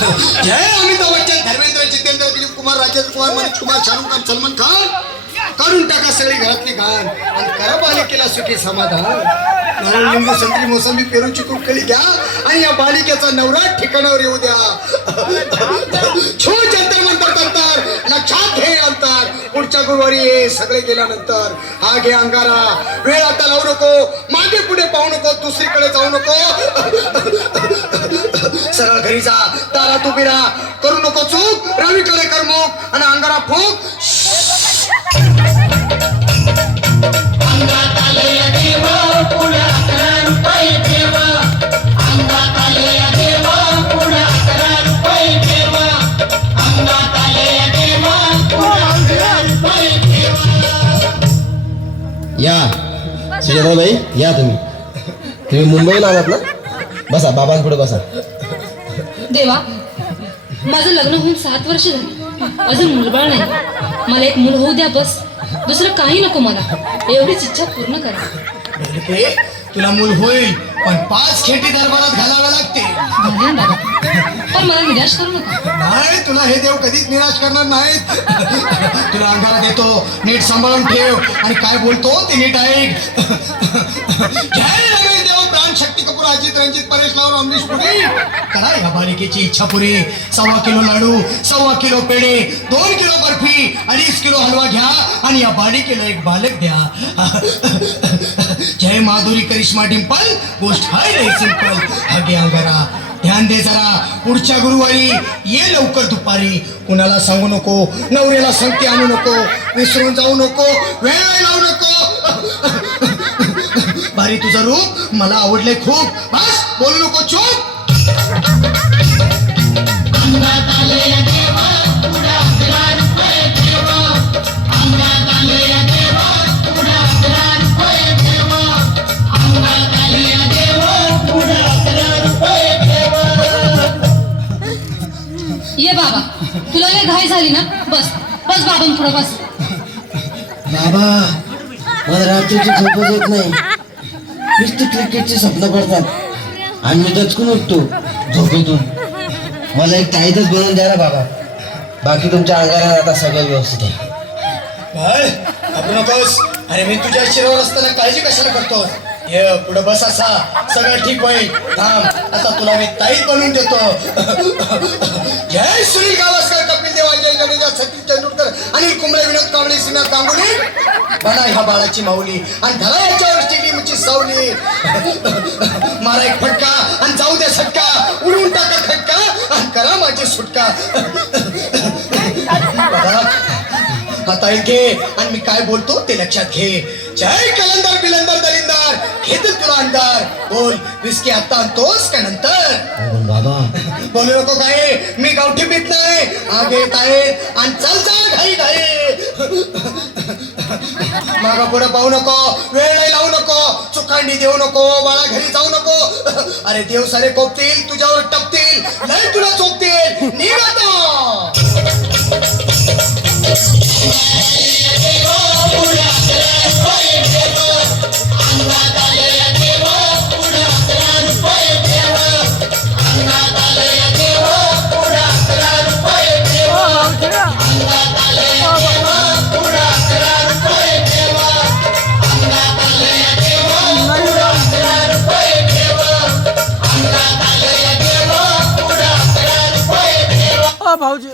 जय अमिताभ बच्चन, धर्मेंद्र, जितेंद्र, दिलीप कुमार, राजेश कुमार, मनीष कुमार, शाहरुख खान, सलमान खान काढून टाका सगळी घरातली घाण आणि करा बालिकेला सुखी समाधान. नारळ, लिंबू, संत्री, मोसंबी, पेरू, चिकू, कळी घ्या आणि या बालिकेचा नवरा ठिकाणावर येऊ द्या. छो जंतर मंतर तंतर, लक्षात घे अंतर. पुढच्या गुरुवारी ये सगळे गेल्यानंतर. हा घे अंगारा, वेळ आता लावू नको, मागे पुढे पाहू नको, दुसरीकडे जाऊ नको. सरळ घरी जा, दारात उभी राहा, करू नको चूक, रवीकडे कर मुख आणि अंगारा फूक. या सुजाताबाई, या तुम्ही मुंबईला आलात ना? बसा, बाबांपुढे बसा. देवा, माझं लग्न होऊन 7 वर्ष झाली, अजून मुलबाळ नाही. मला एक मूल होऊ द्या बस, दुसरं काही नको मला. एवढीच इच्छा पूर्ण करा. तुला मूल होईल, पण 5 खेटी दरबारात घालाव्या लागते. घालेन बाबा, पण मला निराश करू नका. नाही, तुला हे देव कधीच निराश करणार नाहीत. तुला अंगारा देतो, नीट सांभाळून ठेव आणि काय बोलतो ते नीट ऐक. जय रमेश देव, प्राण, शक्ती कपूर, अजित, रंजित, परेश लावर, अमरीश पुरी. करा या बालिकेची इच्छा पुरी. 1.25 किलो लाडू, 1.25 किलो पेढे, 2 किलो बर्फी, 2.5 किलो हलवा घ्या आणि या बालिकेला एक बालक द्या. जय माधुरी, करिश्मा, डिंपल, गोष्ट हाय रे सिंपल. हगे अंगारा, ध्यान दे जरा, पुढच्या गुरुवारी ये लवकर दुपारी. कुणाला सांगू नको, नवऱ्याला संगती आणू नको, विसरून जाऊ नको, वेळ लावू नको. भारी तुझं रूप मला आवडले खूप. बस बोलू नको, चूप. ये बाबा, तुला लय घाई झाली ना? बस बस बाबां पुढे बस. बाबा, मला रात्रीची झोपच येत नाही. नुसती क्रिकेटची स्वप्न पडतात आणि मी दचकून उठतो झोपेतून. मला एक ताईतच बनवून द्या ना बाबा. बाकी तुमच्या अंगारात आता सगळं व्यवस्थित आहे. आपण नकोस. अरे मी तुझ्या शिरावर असताना काळजी कशाला करतो? ये पुढे बस, असा सगळं ठीक होईल. थांब, आता तुला मी ताईत बनवून देतो. जय सुनील गावस्कर, कपिल देव, अजय जडेजा, सचिन तेंडुलकर, अनिल कुंबळे, विनोद कांबळे, श्रीनाथ गांगुली. बना ह्या बाळाची माऊली आणि धरा याच्यावर स्टेडियमची सावली. मारा एक फटका आणि जाऊ द्या सटका, उडवून टाका खटका आणि करा माझी सुटका. आता घे आणि मी काय बोलतो ते लक्षात घे. जय कलंदर, बिलंदर, दलिंदर, घेतील तुला अंधार. बोल, विस्की आता आणतोस का नंतर? बाबा, बोलू नको काय, मी गावठी पीत नाही. आगे येत आहेत आणि चल घाई घाई. मागा पुढे पाहू नको, वेळ नाही लावू नको, चुकांडी देऊ नको, बाळा घरी जाऊ नको. अरे देव सारे कोपतील, तुझ्यावर टपतील, नाही तुला चोपतील. निघ आता. भाऊजी